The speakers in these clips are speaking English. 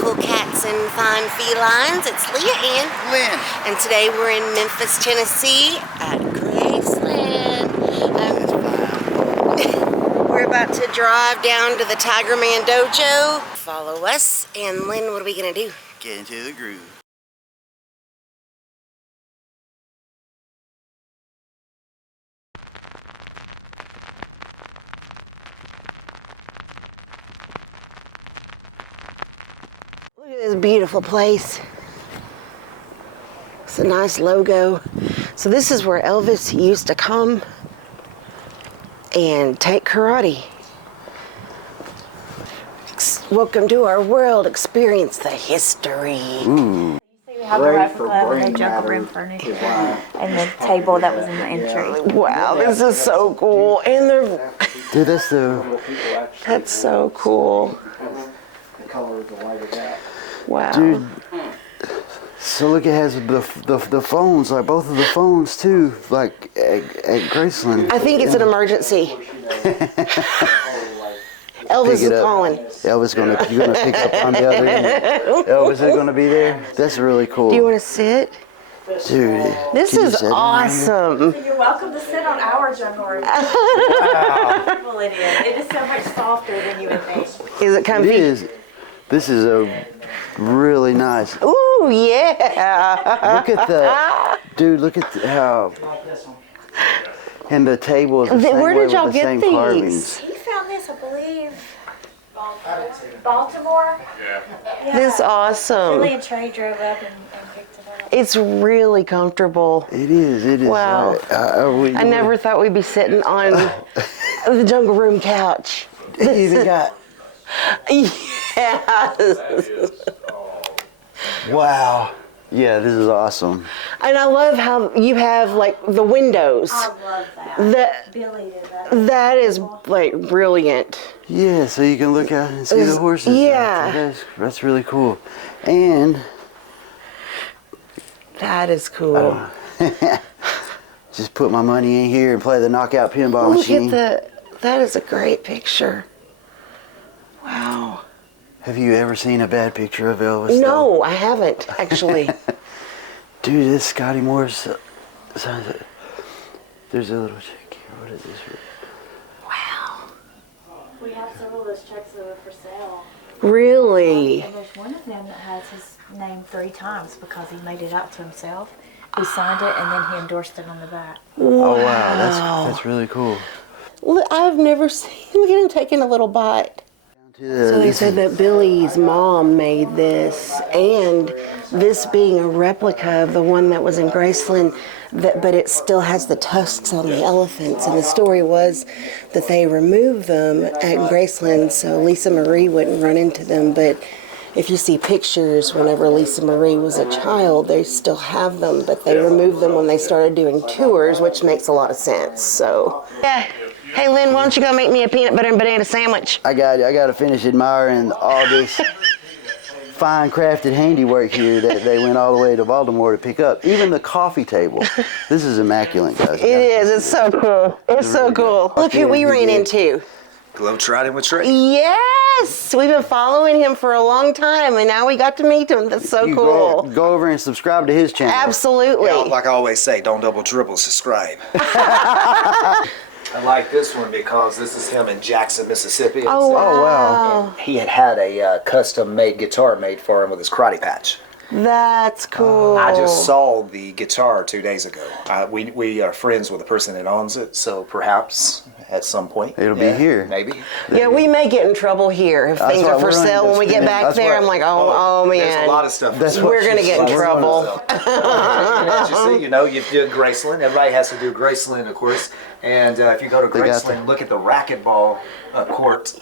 beautiful cats and fine felines. It's Leah and Lynn. And today we're in Memphis, Tennessee at Graceland. We're about to drive down to the Tigerman Dojo. Follow us. And Lynn, what are we going to do? Get into the groove. Look at this beautiful place. It's a nice logo. So this is where Elvis used to come and take karate. Welcome to our world. Experience the history. Ooh. We have the replica of the jungle room furniture and the table that was in the entry. Wow, this is so cool. And they're... Dude, That's so cool. Wow. Dude, so look, it has the phones, like both of the phones too, like at Graceland. I think it's an emergency. Elvis is calling. Elvis you're gonna pick up on the other end. Elvis is gonna be there. That's really cool. Do you want to sit? Dude, This is awesome. You're welcome to sit on our jungle room. Wow. It is. It is so much softer than you would think. Is it comfy? It is. This is a really nice. Ooh, yeah. Look at look at how. And the table is the same Where way did y'all with the get same these? carvings. You found this, I believe, Baltimore? Yeah. This is awesome. Billy and Trey drove up and picked it up. It's really comfortable. It is. Wow. I never thought we'd be sitting on the jungle room couch. They even got. Yes. Wow. Yeah, this is awesome. And I love how you have like the windows. I love that. Billy did that. That is like brilliant. Yeah, so you can look out and see the horses. Yeah. That's really cool. And That is cool. just put my money in here and play the knockout pinball machine. That is a great picture. Wow. Have you ever seen a bad picture of Elvis? No, I haven't actually. Dude, this Scotty Moore's. There's a little check here. What is this? Wow. We have several of those checks that are for sale. Really? And there's one of them that has his name 3 times because he made it out to himself. He signed it and then he endorsed it on the back. Oh wow, that's really cool. I've never seen. Look at him taking a little bite. So they said that Billy's mom made this, and this being a replica of the one that was in Graceland, but it still has the tusks on the elephants. And the story was that they removed them at Graceland so Lisa Marie wouldn't run into them. But if you see pictures, whenever Lisa Marie was a child, they still have them, but they removed them when they started doing tours, which makes a lot of sense. So. Yeah. Hey Lynn, why don't you go make me a peanut butter and banana sandwich? I got to finish admiring all this fine crafted handiwork here that they went all the way to Baltimore to pick up. Even the coffee table. This is immaculate, guys. It is. It's so cool. It's so cool. Look who we ran into. Globetrotting with Trey. Yes! We've been following him for a long time, and now we got to meet him. That's so cool. Go over and subscribe to his channel. Absolutely. Yeah, like I always say, don't double, triple, subscribe. I like this one because this is him in Jackson, Mississippi. Oh, wow. Oh, wow. And he had a custom-made guitar made for him with his karate patch. That's cool. I just saw the guitar 2 days ago. We are friends with the person that owns it, so perhaps at some point It'll be here. Maybe. Yeah, we may get in trouble here if things are for sale when we get back there. I'm like, oh man. There's a lot of stuff. We're going to get in trouble. As you see, you did Graceland. Everybody has to do Graceland, of course. And if you go to Graceland, look at the racquetball court.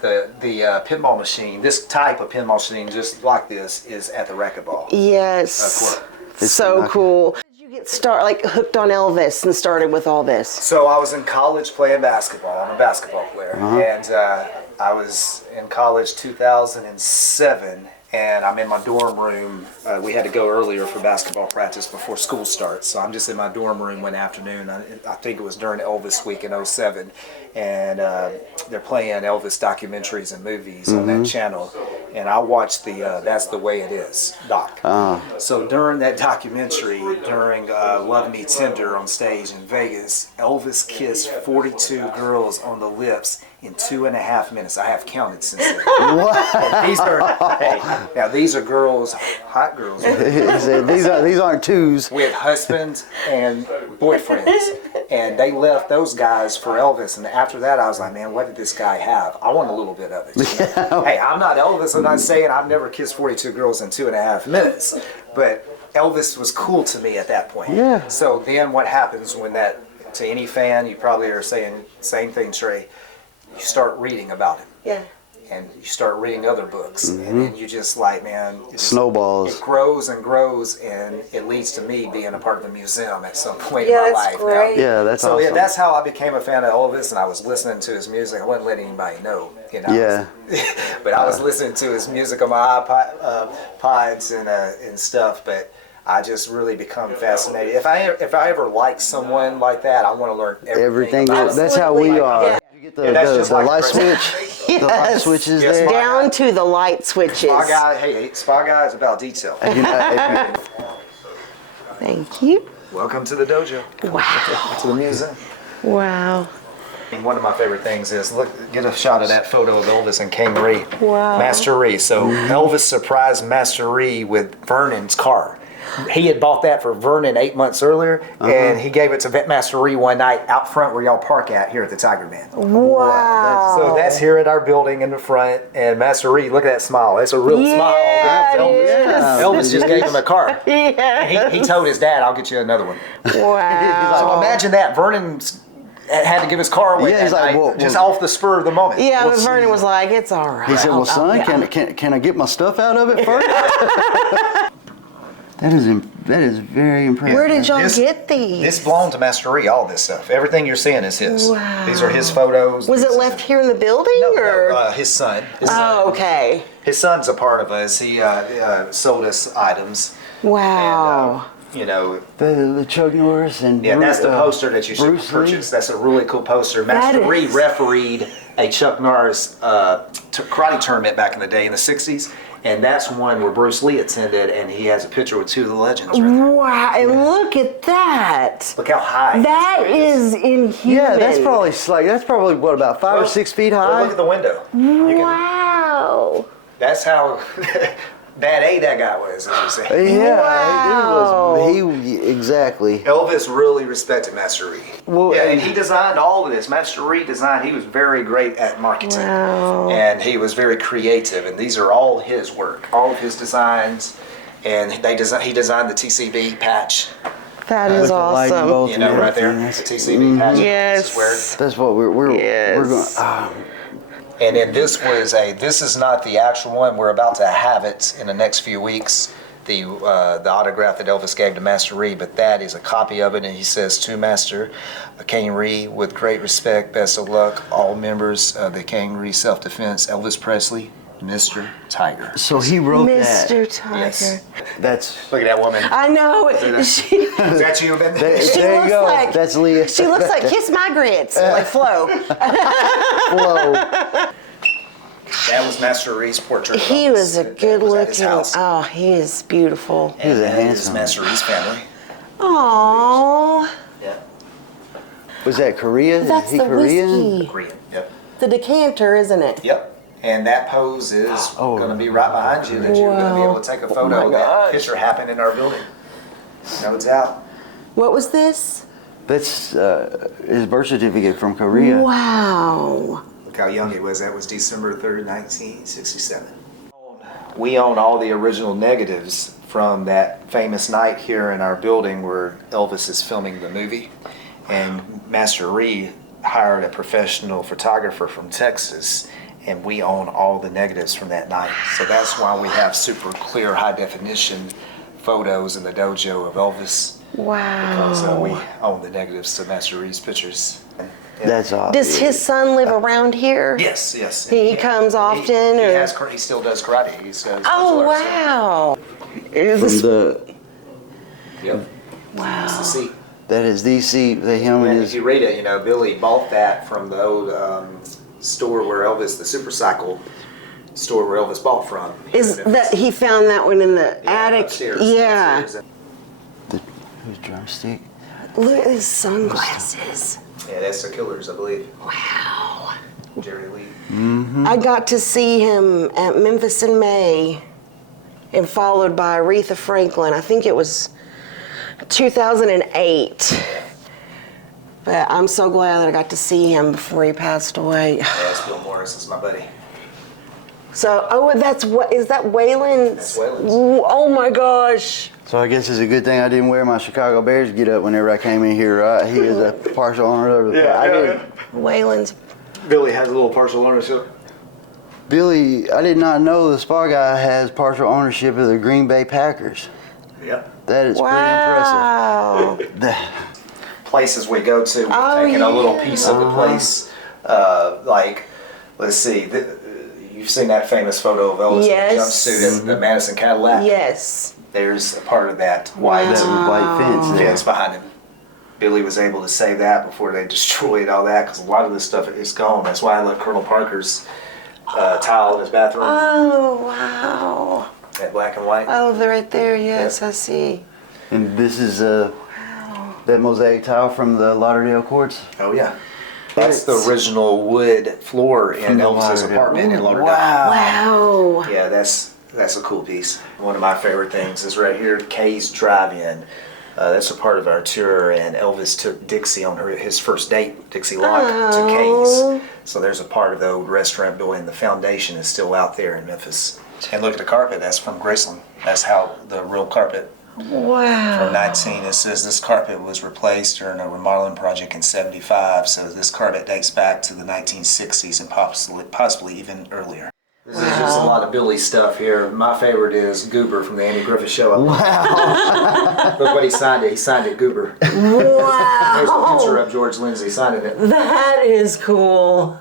The pinball machine, this type of pinball machine, just like this, is at the racquetball. Yes. Court. So cool. How did you get hooked on Elvis and started with all this? So I was in college playing basketball. I'm a basketball player. And I was in college 2007. And I'm in my dorm room. We had to go earlier for basketball practice before school starts. So I'm just in my dorm room one afternoon. I think it was during Elvis week in '07. And they're playing Elvis documentaries and movies on that channel. and I watched the That's the Way It Is doc. So during that documentary, during Love Me Tender on stage in Vegas, Elvis kissed 42 girls on the lips in 2.5 minutes. I have counted since then. What? These are now these are girls, hot girls. He said, these aren't twos. With husbands and boyfriends, and they left those guys for Elvis. And after that, I was like, man, what did this guy have? I want a little bit of it. You know? Hey, I'm not Elvis. I'm not saying I've never kissed 42 girls in 2.5 minutes, but Elvis was cool to me at that point. Yeah. So then, what happens when that? To any fan, you probably are saying same thing, Trey. You start reading about him. Yeah. And you start reading other books, and then you just like, man, Snowballs. It grows and grows, and it leads to me being a part of a museum at some point Yeah, in my that's life. great. Now. Yeah, that's so awesome. yeah, that's how I became a fan of Elvis, and I was listening to his music. I wasn't letting anybody know, you know. Yeah. But I was listening to his music on my iPods and stuff. But I just really become fascinated. If I ever like someone like that, I want to learn everything. About That's how we are. Yeah. You get the like light the switch. The light switches Yes, there. Down to the light switches. Spy Guy, hey, Spy Guy is about detail. You know, Thank you. Welcome to the dojo. Wow. To the museum. Wow. And one of my favorite things is get a shot of that photo of Elvis and King Rhee. Wow. Master Rhee. So Elvis surprised Master Rhee with Vernon's car. He had bought that for Vernon 8 months earlier, and he gave it to Master Rhee one night out front where y'all park at here at the Tigerman. Wow. So that's here at our building in the front, and Master Rhee, look at that smile. That's a real smile. Yeah, Elvis. it Elvis just gave him a car. Yeah. He told his dad, I'll get you another one. Wow. So imagine that. Vernon's had to give his car away Yeah, that he's like, night, well, just off the spur of the moment. Yeah, Well, but Vernon was like, it's all right. he said, well, son, Yeah. can I get my stuff out of it first? That is very impressive. Where did y'all This- get these? This belonged to Master Rhee, all this stuff. Everything you're seeing is his. Wow. These are his photos. Was it left here in the building, or? His son. Oh, okay. His son's a part of us. He sold us items. Wow. You know, The Chuck Norris and yeah, that's the Bruce, poster that you should Bruce Lee. purchase. That's a really cool poster. Master Rhee is- refereed a Chuck Norris karate tournament back in the day in the 60s. And that's one where Bruce Lee attended, and he has a picture with two of the legends right there. Wow, and look at that. Look how high. That this thing is inhuman. Yeah, that's probably what, about 5 or 6 feet Well, high? look at the window. You can- Wow. that's how bad A that guy was, as you say. Yeah, Wow. he exactly. Elvis really respected Master Rhee. Well, Yeah, and he designed all of this. Master Rhee designed. He was very great at marketing, Wow. and he was very creative. And these are all his work, all of his designs. And he designed the TCB patch. That With is the lightning awesome. bolts You know, and right there, everything. the TCB patch. Yes. This is where. That's what we're Yes. going. And then this is not the actual one. We're about to have it in the next few weeks. The autograph that Elvis gave to Master Rhee, but that is a copy of it, and he says, to Master King Rhee, with great respect, best of luck, all members of the King Rhee Self-Defense, Elvis Presley, Mr. Tiger. So he wrote that. Mr. Tiger. Yes. That's Look at that woman. I know. She Is that you? Ben? there She you looks go. like- That's Leah. she looks like Kiss My Grits, like Flo. Flo. That was Master Rhee's portrait. of He Elvis. was a That good was at his looking. house. Oh, he is beautiful. He was a And that is handsome. Master Rhee's family. Aww. Yeah. Was that Korea? That's Is he the Korean? whiskey. Korean. Yep. The decanter, isn't it? Yep. And that pose is Oh. going to be right behind you. That you're going to be able to take a photo. my That gosh. picture happened in our building. No doubt. What was this? That's his birth certificate from Korea. Wow. Look how young he was. That was December 3rd, 1967. We own all the original negatives from that famous night here in our building where Elvis is filming the movie. And Master Rhee hired a professional photographer from Texas, and we own all the negatives from that night. So that's why we have super clear, high definition photos in the dojo of Elvis. Wow. So we own the negatives to Master Rhee's pictures. Yeah. That's awesome. Does his son live around here? Yes, yes. He comes often, He, or? he still does karate. He does Oh, martial arts. wow. Is From this, the Yep. wow. It's the seat. that is the seat that him and And if his you read it, you know, Billy bought that from the old store where Elvis, the Super Cycle, store where Elvis bought from. Is that he found that one in the attic? Upstairs. Yeah. Upstairs. Who's drumstick? Look at his sunglasses. Yeah, that's the Killers, I believe. Wow. Jerry Lee. I got to see him at Memphis in May, and followed by Aretha Franklin. I think it was 2008. But I'm so glad that I got to see him before he passed away. Yeah, that's Bill Morris. That's my buddy. So, oh, that's what, is that Waylon's? That's Waylon's. Oh my gosh. So I guess it's a good thing I didn't wear my Chicago Bears get up whenever I came in here, right? He is a partial owner of the I didn't. Waylon's. Billy has a little partial ownership. Billy, I did not know the spa guy has partial ownership of the Green Bay Packers. Yep. That is Wow. pretty impressive. Places we go to, we're taking a little piece of the place. Like, let's see, you've seen that famous photo of Elvis Yes. jumpsuit in the Madison Cadillac. Yes. There's a part of that white That white fence there. fence behind him. Billy was able to save that before they destroyed all that, because a lot of this stuff is gone. That's why I left Colonel Parker's tile in his bathroom. Oh, wow. That black and white. Oh, they're right there. Yes, Yep. I see. And this is that mosaic tile from the Lauderdale courts. Oh yeah. That's the original wood floor in the Elvis's Lauderdale. apartment in Lauderdale. Wow. Yeah, that's a cool piece. One of my favorite things is right here, Kay's Drive-In. That's a part of our tour, and Elvis took Dixie on his first date, Dixie Locke, to Kay's. So there's a part of the old restaurant building. The foundation is still out there in Memphis. And look at the carpet. That's from Graceland. That's how the real carpet Wow. from 19. It says this carpet was replaced during a remodeling project in '75. So this carpet dates back to the 1960s and possibly even earlier. This is just a lot of Billy stuff here. My favorite is Goober from the Andy Griffith Show. Wow. Look what he signed it. He signed it Goober. There's a picture of George Lindsay signing it. That is cool.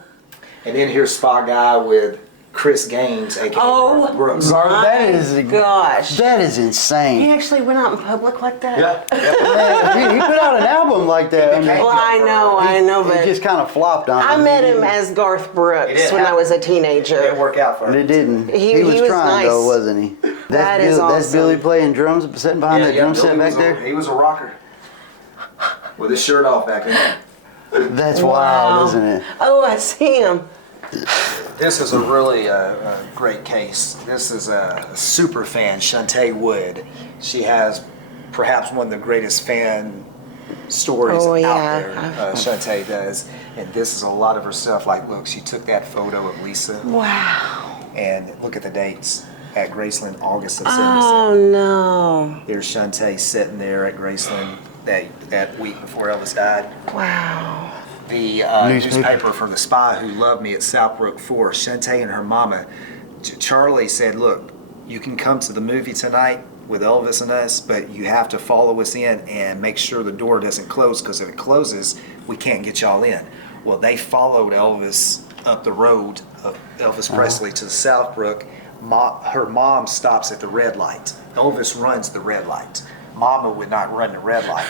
And then here's Spa Guy with Chris Gaines, aka Oh, Brooks. That is Gosh. that is He insane. actually went out in public like that? Yeah. Man, he put out an album like that. I mean, Well, I know, it but just kind of flopped on I him. met him as Garth It Brooks didn't when I happen. was a It didn't teenager. work out for But him. it didn't. He was was trying nice. though, wasn't he? That is That's awesome. Billy playing drums, sitting behind that drum set Billy back was there. he was a rocker. With his shirt off back then. That's wild, isn't it? Oh, I see him. This is a really great case. This is a super fan, Shante Wood. She has perhaps one of the greatest fan stories Oh, out yeah. there. Shante does. And this is a lot of her stuff. Like, look, she took that photo of Lisa, Wow. and look at the dates. At Graceland, August of '77. Oh, no. Here's Shante sitting there at Graceland that week before Elvis died. Wow. The newspaper for the Spy Who Loved Me at Southbrook Forest. Shante and her mama, Charlie, said, look, you can come to the movie tonight with Elvis and us, but you have to follow us in and make sure the door doesn't close, because if it closes, we can't get y'all in. Well, they followed Elvis up the road of Elvis Presley to the Southbrook. Her mom stops at the red light. Elvis runs the red light. Mama would not run the red light.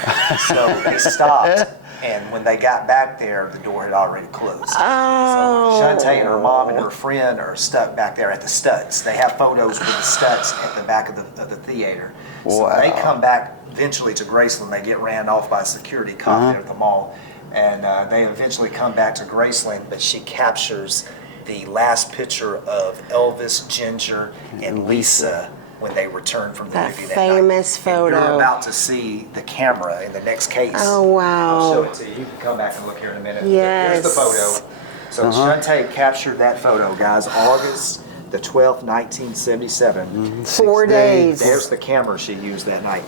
So they stopped, and when they got back there, the door had already closed. Oh. So Shante and her mom and her friend are stuck back there at the studs. They have photos with the studs at the back of the theater. So Wow. they come back eventually to Graceland. They get ran off by a security cop there at the mall. And they eventually come back to Graceland, but she captures the last picture of Elvis, Ginger, and Lisa when they return from the That movie that famous night. And photo. you're about to see the camera in the next case. Oh, wow. I'll show it to you. You can come back and look here in a minute. Yes. Here's the photo. So Shante captured that photo, guys, August the 12th, 1977. 4 days. There's the camera she used that night.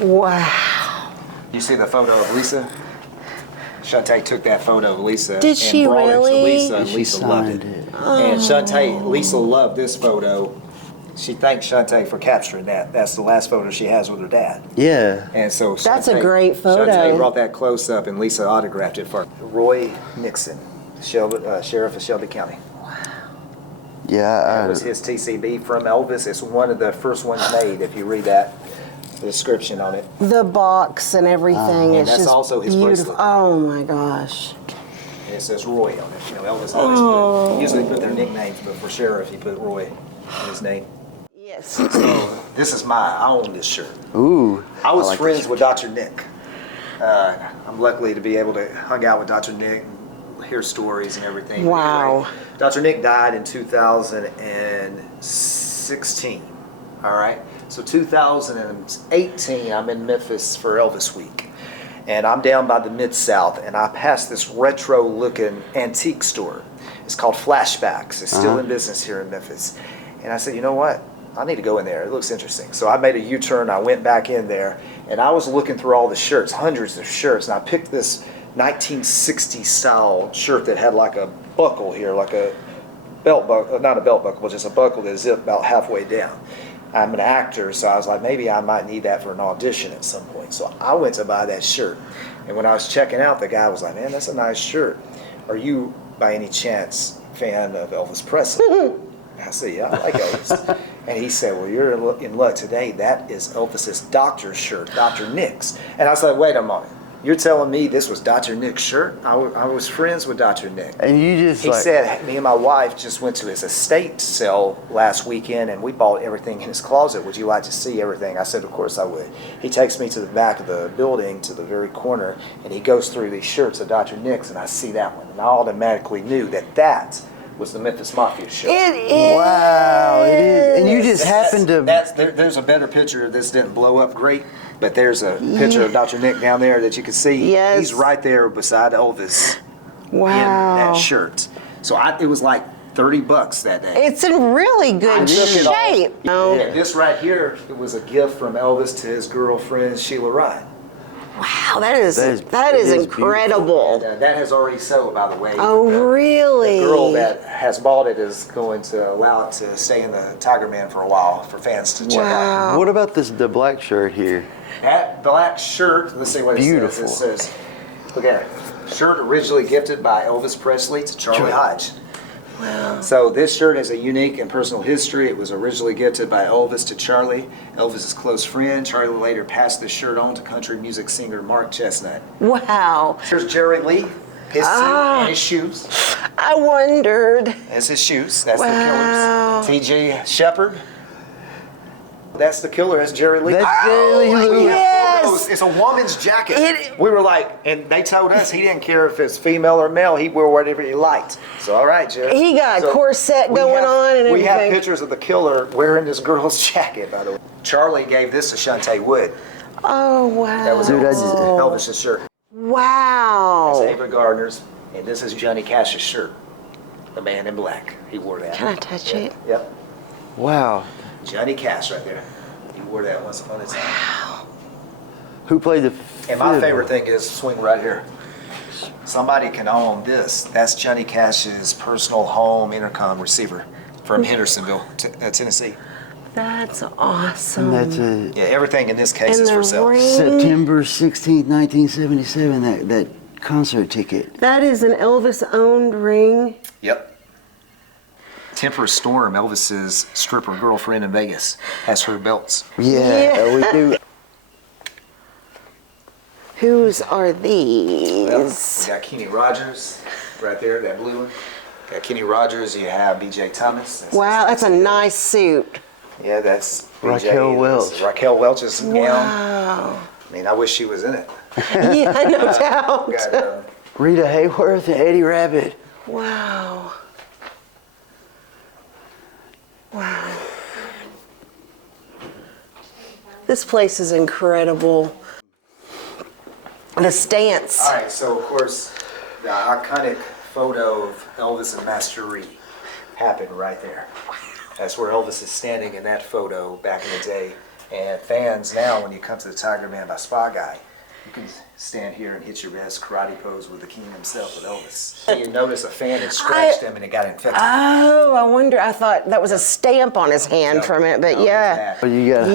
Wow. You see the photo of Lisa? Shante took that photo of Lisa Did and she brought it to really? Lisa, and She Lisa loved signed it. it. And Shante, Lisa loved this photo. She thanked Shante for capturing that. That's the last photo she has with her dad. Yeah. And so That's a great photo. Shante brought that close up, and Lisa autographed it for her. Roy Nixon, Sheriff of Shelby County. Yeah. That was his TCB from Elvis. It's one of the first ones made, if you read that, the description on it. The box and everything. And It's that's just also his beautiful. bracelet. Oh, my gosh. and it says Roy on it. You know, Elvis always usually put their nicknames, but for sheriff, he put Roy in his name. Yes. So this is I own this shirt. Ooh. I was like friends this. with Dr. Nick. I'm lucky to be able to hang out with Dr. Nick and hear stories and everything. Wow. Anyway, Dr. Nick died in 2016. All right. So 2018, I'm in Memphis for Elvis Week. And I'm down by the Mid-South, and I passed this retro-looking antique store. It's called Flashbacks. It's still in business here in Memphis. And I said, you know what? I need to go in there. It looks interesting. So I made a U-turn. I went back in there, and I was looking through all the shirts, hundreds of shirts, and I picked this 1960 style shirt that had like a buckle here, like a belt buckle, not a belt buckle, but just a buckle that zipped about halfway down. I'm an actor, so I was like, maybe I might need that for an audition at some point. So I went to buy that shirt. And when I was checking out, the guy was like, man, that's a nice shirt. Are you, by any chance, a fan of Elvis Presley? I said, yeah, I like Elvis. And he said, well, you're in luck today. That is Elvis's doctor's shirt, Dr. Nick's. And I was like, wait a moment. You're telling me this was Dr. Nick's shirt? I was friends with Dr. Nick. And you just He said, me and my wife just went to his estate sale last weekend and we bought everything in his closet. Would you like to see everything? I said, of course I would. He takes me to the back of the building, to the very corner, and he goes through these shirts of Dr. Nick's, and I see that one. And I automatically knew that was the Memphis Mafia shirt. It is. Wow, it is. And you just happened to. There's a better picture. This didn't blow up great, but there's a picture of Dr. Nick down there that you can see. Yes. He's right there beside Elvis Wow. in that shirt. So it was like $30 that day. It's in really good took it all. shape. And this right here, it was a gift from Elvis to his girlfriend Sheila Ryan. Wow, that is That is incredible. And that has already sold, by the way. Oh, really? The girl that has bought it is going to allow it to stay in the Tigerman for a while for fans to check out. Wow. What about the black shirt here? That black shirt, let's see what it Beautiful. says. It says, look at it. Shirt originally gifted by Elvis Presley to Charlie Hodge. Wow. So this shirt has a unique and personal history. It was originally gifted by Elvis to Charlie, Elvis's close friend. Charlie later passed this shirt on to country music singer Mark Chestnut. Wow. Here's Jerry Lee, his suit and his shoes. I wondered. That's his shoes. That's Wow. the Killer's. T.J. Shepard. That's the Killer. That's Jerry Lee. That's Jerry Lee. Yes. It's a woman's jacket. It- We were like, and they told us he didn't care if it's female or male. He'd wear whatever he liked. So all right, Jerry. He got a So corset we going on and We have everything. pictures of the Killer wearing this girl's jacket, by the way. Charlie gave this to Shante Wood. Oh, wow. That was Dude, I just- Elvis's shirt. Wow. Ava Gardner's, and this is Johnny Cash's shirt. The Man in Black. He wore that. Can I touch it? Yep. Wow. Johnny Cash right there. He wore that once upon a time. Who played the And my fiddle? favorite thing is swing right here. Somebody can own this. That's Johnny Cash's personal home intercom receiver from Hendersonville, Tennessee. That's awesome. That's a Yeah, everything in this case And is for the sale. ring. September 16th, 1977. That concert ticket. That is an Elvis-owned ring. Yep. Temperate Storm, Elvis's stripper girlfriend in Vegas, has her belts. Yeah, we do. Whose are Well, these? you got Kenny Rogers right there, that blue one. Got Kenny Rogers. You have B.J. Thomas. Wow, that's a nice suit. Yeah, that's B.J. Raquel That's Welch. Raquel Welch's gown. Wow. I mean, I wish she was in it. Yeah, no doubt. Got, Rita Hayworth and Eddie Rabbit. Wow. Wow. This place is incredible. The stance. all right, so of course, the iconic photo of Elvis and Master Rhee happened right there. That's where Elvis is standing in that photo back in the day. And fans now, when you come to the Tigerman by Spy Guy, you can stand here and hit your best karate pose with the king himself, with Elvis. You notice a fan had scratched him and it got infected. Oh, I wonder. I thought that was a stamp on his hand for a minute, but No, yeah. Oh, you got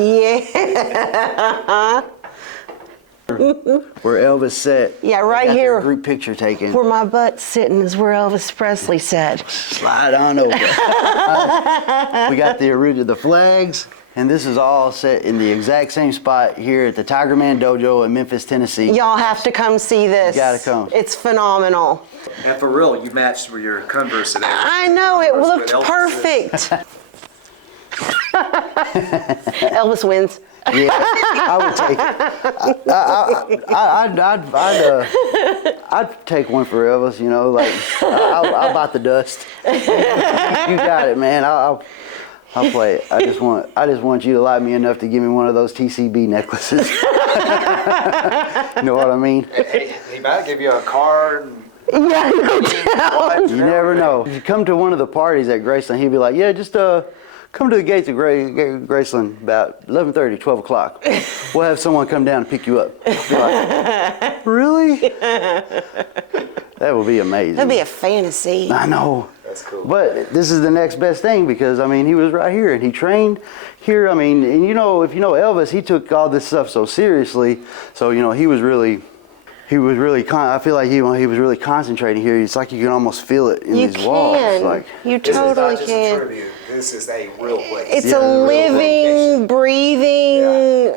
Yeah. where Elvis sat. Yeah, right Got here. their group picture taken. Where my butt's sitting is where Elvis Presley sat. Slide on over. We got the flags, and this is all set in the exact same spot here at the Tigerman Dojo in Memphis, Tennessee. Y'all have to come see this. You gotta come. It's phenomenal. And for real, you matched with your Converse today. I know, it looked Elvis perfect. Elvis wins. Yeah, I would take it. I'd take one for Elvis, you know, like, I'll bite the dust. You got it, man. I'll play it. I just want you to like me enough to give me one of those TCB necklaces. You know what I mean? He might give you a card. Yeah, no doubt. You never know. If you come to one of the parties at Graceland, he'd be like, yeah, just come to the gates of Graceland about 11:30, 12 o'clock. We'll have someone come down and pick you up. Be like, really? That would be amazing. That'd be a fantasy. I know. That's cool. But this is the next best thing because, I mean, he was right here and he trained here. I mean, and you know, if you know Elvis, he took all this stuff so seriously. So, you know, he was really, I feel like he was really concentrating here. It's like you can almost feel it in these walls. Like, you This is not totally just a can. tribute. This is a real place. It's Yeah, a the real living, breathing,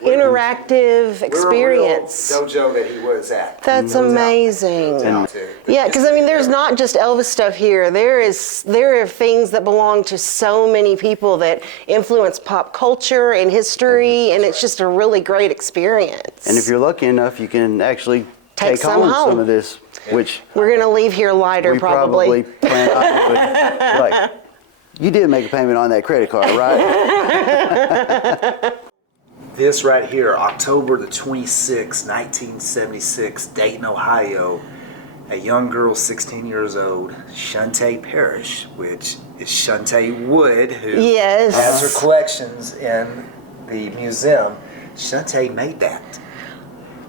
interactive experience. We're a real dojo that he was at. That's amazing. Talented. Yeah, because I mean, there's not just Elvis stuff here. There are things that belong to so many people that influence pop culture and history, and it's just a really great experience. and if you're lucky enough, you can actually Take take some home home. some of this, which We're gonna leave here lighter, we probably. plan on doing. Like, you did make a payment on that credit card, right? This right here, October the 26th, 1976, Dayton, Ohio. A young girl, 16 years old, Shante Parrish, which is Shante Wood, who Yes. has her collections in the museum. Shante made that.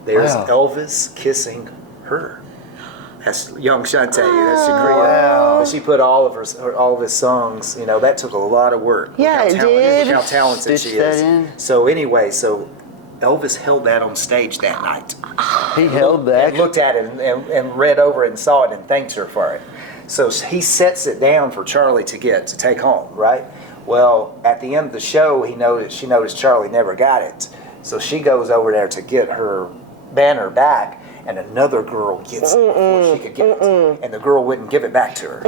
There's Wow. Elvis kissing her. That's young Shante. That's she created. Wow. But she put all of his songs. You know, that took a lot of work. Yeah, Look it how talented- did. Look how talented Stitched she that is. in. So anyway, Elvis held that on stage that night. He held the And actual. looked at it and read over it and saw it and thanked her for it. So he sets it down for Charlie to take home, right? Well, at the end of the show, she noticed Charlie never got it. So she goes over there to get her banner back, and another girl gets it before she could get it. And the girl wouldn't give it back to her.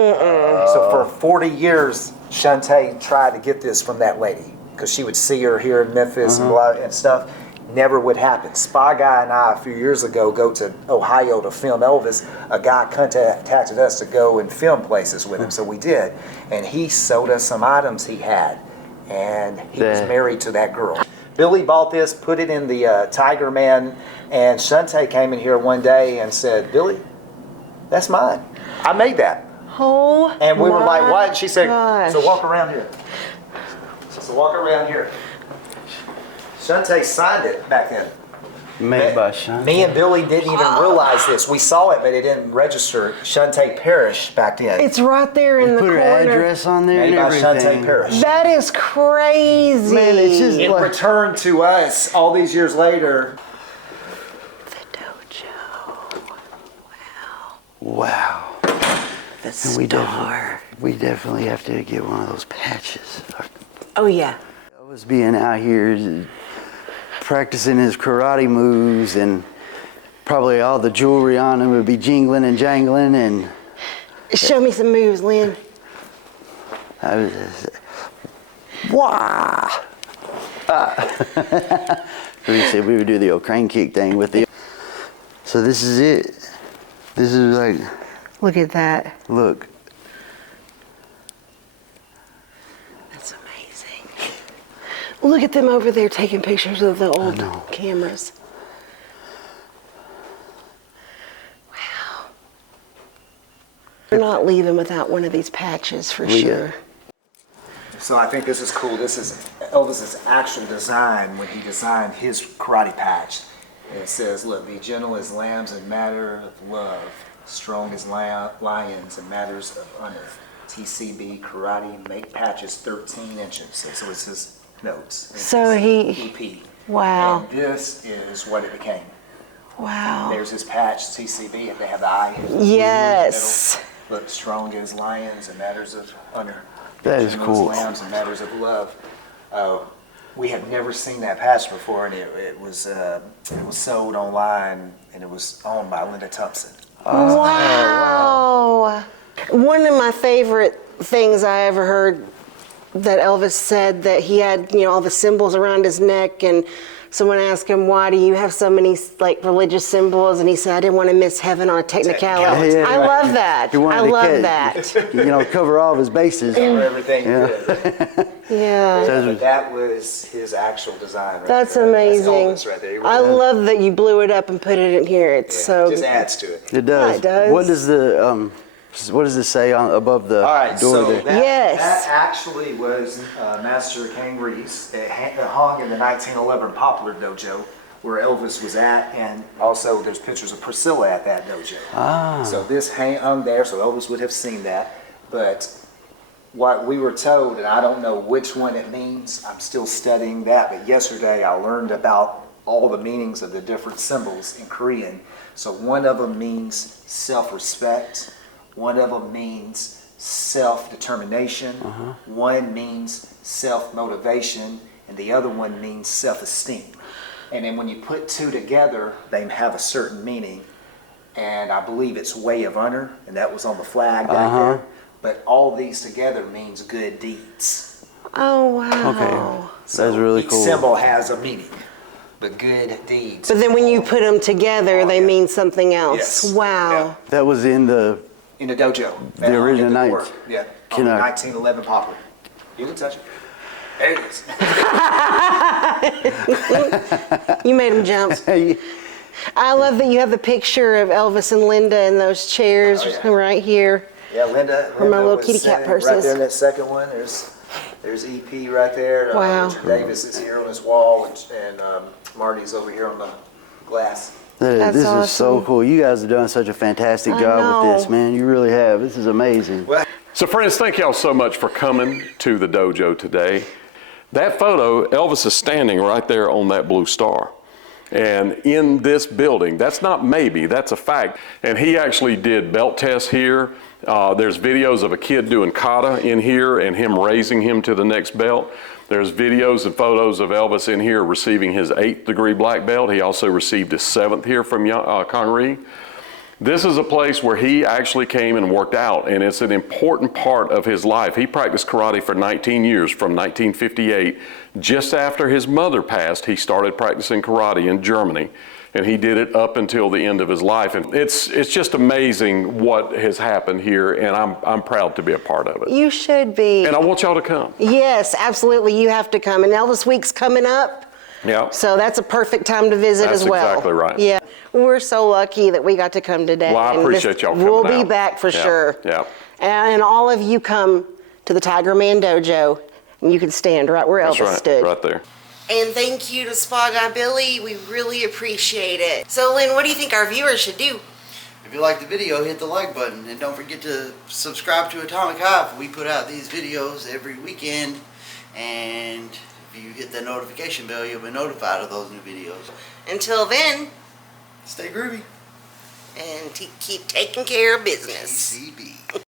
So for 40 years, Shante tried to get this from that lady because she would see her here in Memphis and stuff. Never would happen. Spy Guy and I, a few years ago, go to Ohio to film Elvis. A guy contacted us to go and film places with him, so we did. And he sold us some items he had, and he was married to that girl. Billy bought this, put it in the Tigerman, and Shante came in here one day and said, "Billy, that's mine. I made that." Oh, And we were like, my "What?" She said, gosh. "So walk around here." So walk around here. Shante signed it back then. Made by Shante. Me and Billy didn't even realize this. We saw it, but it didn't register. Shante Parrish back then. It's right there in the Put her corner. address on there Made and by Shante everything. Parrish. That is crazy. Man, it's just In like, return to us, all these years later, the dojo. wow. The And star. we definitely have to get one of those patches. Oh yeah. Elvis being out here practicing his karate moves, and probably all the jewelry on him would be jingling and jangling, and Show me some moves, Lynn. I was just, wow. We said we would do the old crane kick thing with the. So this is it. This is like, Look at that. look. That's amazing. Look at them over there taking pictures of the old know. cameras. Wow. We're not leaving without one of these patches for We sure. so I think this is cool. This is Elvis's actual design when he designed his karate patch. And it says, "Look, be gentle as lambs in matter of love, strong as lions in matters of honor. TCB Karate, make patches 13 inches." So it's his notes. It's So his he- EP. Wow. And this is what it became. Wow. There's his patch, CCB, and they have the eye. Yes. Look, strong as lions and matters of honor. That is Gentle as cool. lambs and matters of love. We had never seen that patch before, and it was sold online, and it was owned by Linda Thompson. Wow. One of my favorite things I ever heard that Elvis said, that he had, you know, all the symbols around his neck, and someone asked him, why do you have so many like religious symbols? And he said, I didn't want to miss heaven on a technicality. Yeah, I love that. He wanted I to love that. You know, cover all of his bases. For everything Yeah. good. Yeah. But that was his actual design. Right That's there. amazing. That's Elvis right there. I love that you blew it up and put it in here. It's so just adds to it. It does. Yeah, it does. What does the what does it say on above the All right, door so there? Yes. that actually was Master King Rhee's. It hung in the 1911 Poplar Dojo where Elvis was at, and also there's pictures of Priscilla at that dojo. So this hung there, so Elvis would have seen that. But what we were told, and I don't know which one it means, I'm still studying that, but yesterday I learned about all the meanings of the different symbols in Korean. So one of them means self-respect, one of them means self-determination, one means self-motivation, and the other one means self-esteem. And then when you put two together, they have a certain meaning. And I believe it's way of honor, and that was on the flag back there. But all these together means good deeds. Oh, wow. Okay. That's really Each cool. symbol has a meaning, but good deeds. But then when you put them together, they mean something else. Yes. Wow. That was in the In the dojo. The original night. night. Yeah. Can I- 1911 Poplar. You can touch it. There it is. You made them jump. I love that you have the picture of Elvis and Linda in those chairs right here. Yeah, Linda. my little was kitty cat sitting Right purses. there in that second one. There's EP right there. Wow. Richard Davis is here on his wall, and Marty's over here on the glass. That's this is so awesome. cool. You guys have done such a fantastic I job with this, know. man. You really have. This is amazing. Well, So friends, thank y'all so much for coming to the dojo today. That photo, Elvis is standing right there on that blue star. And in this building, that's not maybe, that's a fact. And he actually did belt tests here. There's videos of a kid doing kata in here and him raising him to the next belt. There's videos and photos of Elvis in here receiving his 8th degree black belt. He also received his 7th here from Rhee. This is a place where he actually came and worked out, and it's an important part of his life. He practiced karate for 19 years, from 1958. Just after his mother passed, he started practicing karate in Germany, and he did it up until the end of his life. And it's just amazing what has happened here, and I'm proud to be a part of it. You should be. And I want y'all to come. Yes, absolutely. You have to come. And Elvis Week's coming up. Yeah. So that's a perfect time to visit That's as well. exactly right. Yeah. We're so lucky that we got to come today. Well, I and appreciate y'all coming We'll be out. back for Yeah, sure. yeah. And all of you come to the Tigerman Dojo, and you can stand right where That's Elvis right, stood. right there. And thank you to Spa Guy Billy. We really appreciate it. So, Lynn, what do you think our viewers should do? If you like the video, hit the like button. And don't forget to subscribe to Atomic Hive. We put out these videos every weekend. And if you hit the notification bell, you'll be notified of those new videos. Until then, Stay groovy. and keep taking care of business. TCB.